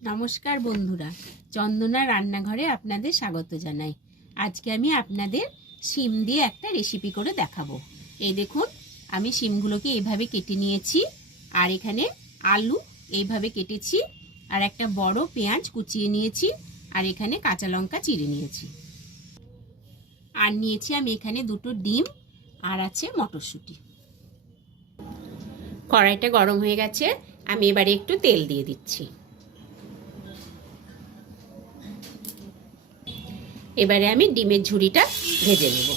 নমস্কার বন্ধুরা, চন্দনা রান্নাঘরে আপনাদের স্বাগত জানাই। আজকে আমি আপনাদের শিম দিয়ে একটা রেসিপি করে দেখাবো। এই দেখুন, আমি শিমগুলোকে এইভাবে কেটে নিয়েছি, আর এখানে আলু এইভাবে কেটেছি, আর একটা বড় পেঁয়াজ কুচিয়ে নিয়েছি, আর এখানে কাঁচা লঙ্কা চিড়ে নিয়েছি, আর নিয়েছি আমি এখানে দুটো ডিম, আর আছে মটরশুঁটি। কড়াইটা গরম হয়ে গেছে, আমি এবারে একটু তেল দিয়ে দিচ্ছি। এবারে আমি ডিমের ঝুড়িটা ভেজে নেব।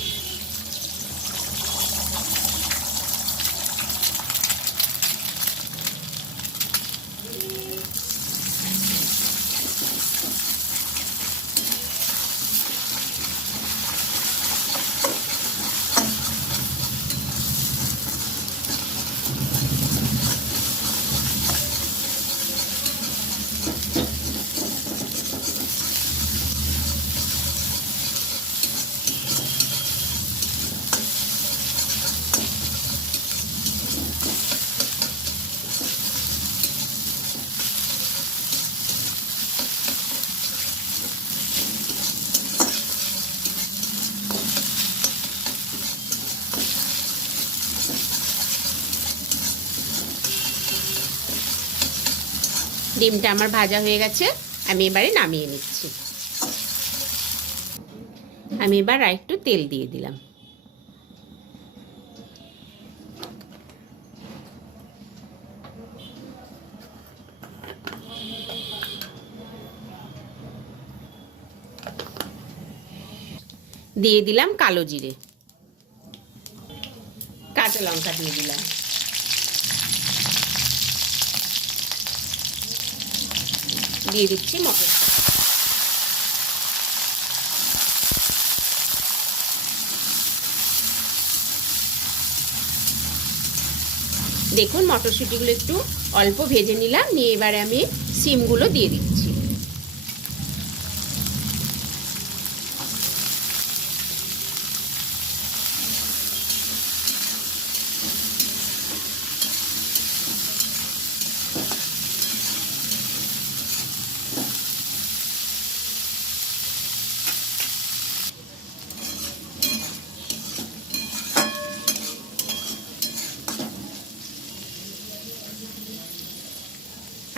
ডিমটা আমার ভাজা হয়ে গেছে, আমি এবারে নামিয়ে নিচ্ছি। আমি এবার আর একটু তেল দিয়ে দিলাম। দিয়ে দিলাম কালো জিরে, কাঁচা লঙ্কা দিয়ে দিলাম, দিয়ে দিচ্ছি মটরশুঁটি। দেখুন, মটরশুঁটিগুলো একটু অল্প ভেজে নিলাম, নিয়ে এবারে আমি শিমগুলো দিয়ে দিচ্ছি।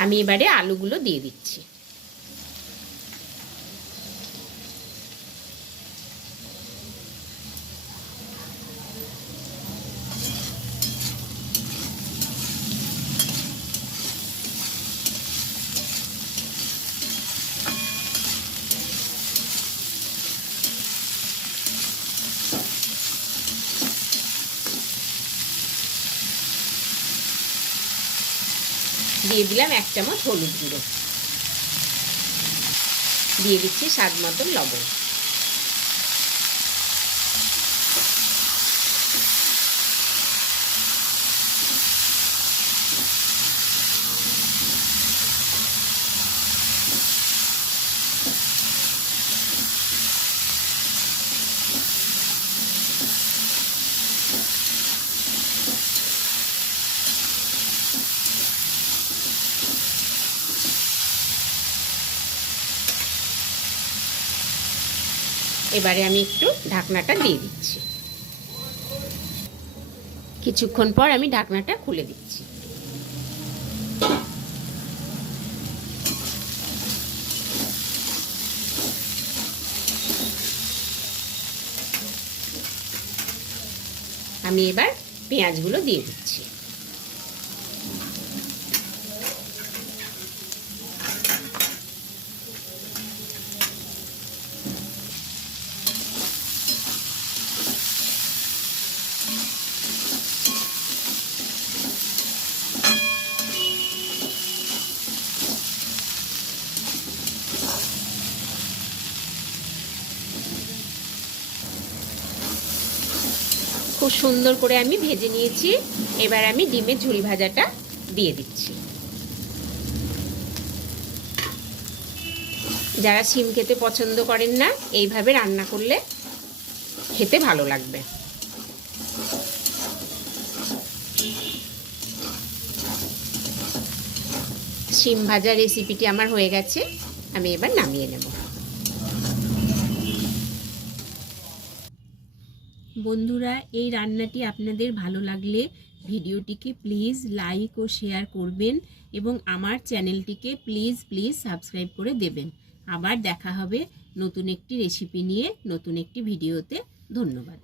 আমি এবারে আলুগুলো দিয়ে দিচ্ছি। দিয়ে দিলাম 1 চামচ হলুদ গুঁড়ো, দিয়ে দিচ্ছি স্বাদ মতন লবণ। এবারে আমি একটু ঢাকনাটা দিয়ে দিচ্ছি। কিছুক্ষণ পর আমি ঢাকনাটা খুলে দিচ্ছি। আমি এবার পেঁয়াজগুলো দিয়ে দিচ্ছি। খুব সুন্দর করে আমি ভেজে নিয়েছি। এবার আমি ডিমের ঝুড়ি ভাজাটা দিয়ে দিচ্ছি। যারা শিম খেতে পছন্দ করেন না, এইভাবে রান্না করলে খেতে ভালো লাগবে। শিম ভাজা রেসিপিটি আমার হয়ে গেছে, আমি এবার নামিয়ে নেব। বন্ধুরা, এই রান্নাটি আপনাদের ভালো লাগলে ভিডিওটিকে প্লিজ লাইক ও শেয়ার করবেন এবং আমার চ্যানেলটিকে প্লিজ সাবস্ক্রাইব করে দেবেন। আবার দেখা হবে নতুন একটি রেসিপি নিয়ে, নতুন একটি ভিডিওতে। ধন্যবাদ।